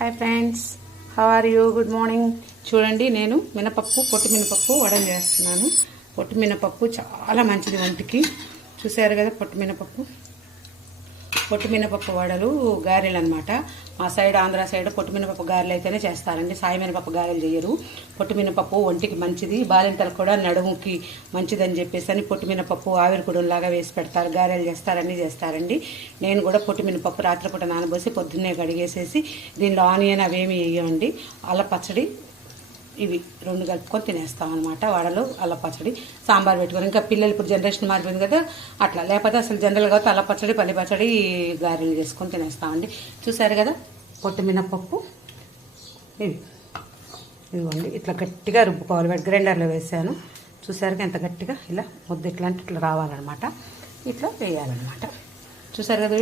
Hi friends, how are you? Good morning. చూడండి, నేను పొట్టు మినపప్పు వడలు చేస్తున్నాను. పొట్టు మినపప్పు చాలా మంచిది ఒంటికి. చూసారు కదా, పొట్టు మినపప్పు వడలు గారెలు అనమాట. మా సైడ్, ఆంధ్ర సైడ్ పొట్టు మినపప్పు గారెలు అయితేనే చేస్తారండి. సాయి మినపప్పు గారెలు చేయరు. పొట్టు మినపప్పు ఒంటికి మంచిది, బాలింతలకు కూడా నడుముకి మంచిదని చెప్పేసి అని పొట్టు మినపప్పు ఆవిరి కుడులాగా వేసి పెడతారు, గారెలు చేస్తారని చేస్తారండి. నేను కూడా పొట్టు మినపప్పు రాత్రిపూట నానబోసి పొద్దున్నే కడిగేసేసి దీనిలో ఆనియన్ అవేమి వేయమండి. అల్ల పచ్చడి ఇవి రెండు కలుపుకొని తినేస్తాం అనమాట. వడలు, అల్ల పచ్చడి, సాంబార్ పెట్టుకొని. ఇంకా పిల్లలు ఇప్పుడు జనరేషన్ మారిపోయింది కదా, అట్లా. లేకపోతే అసలు జనరల్గా అల్ల పచ్చడి, పల్లి పచ్చడి, గారెలు చేసుకొని తినేస్తామండి. చూసారు కదా, పొట్టు మినపప్పు ఇదిగోండి, ఇట్లా గట్టిగా రుబ్బుకోవాలి. గ్రైండర్లో వేసాను. చూసారుగా ఎంత గట్టిగా, ఇలా ముద్ద ఇట్లా రావాలన్నమాట. ఇట్లా వేయాలన్నమాట. చూసారు కదా,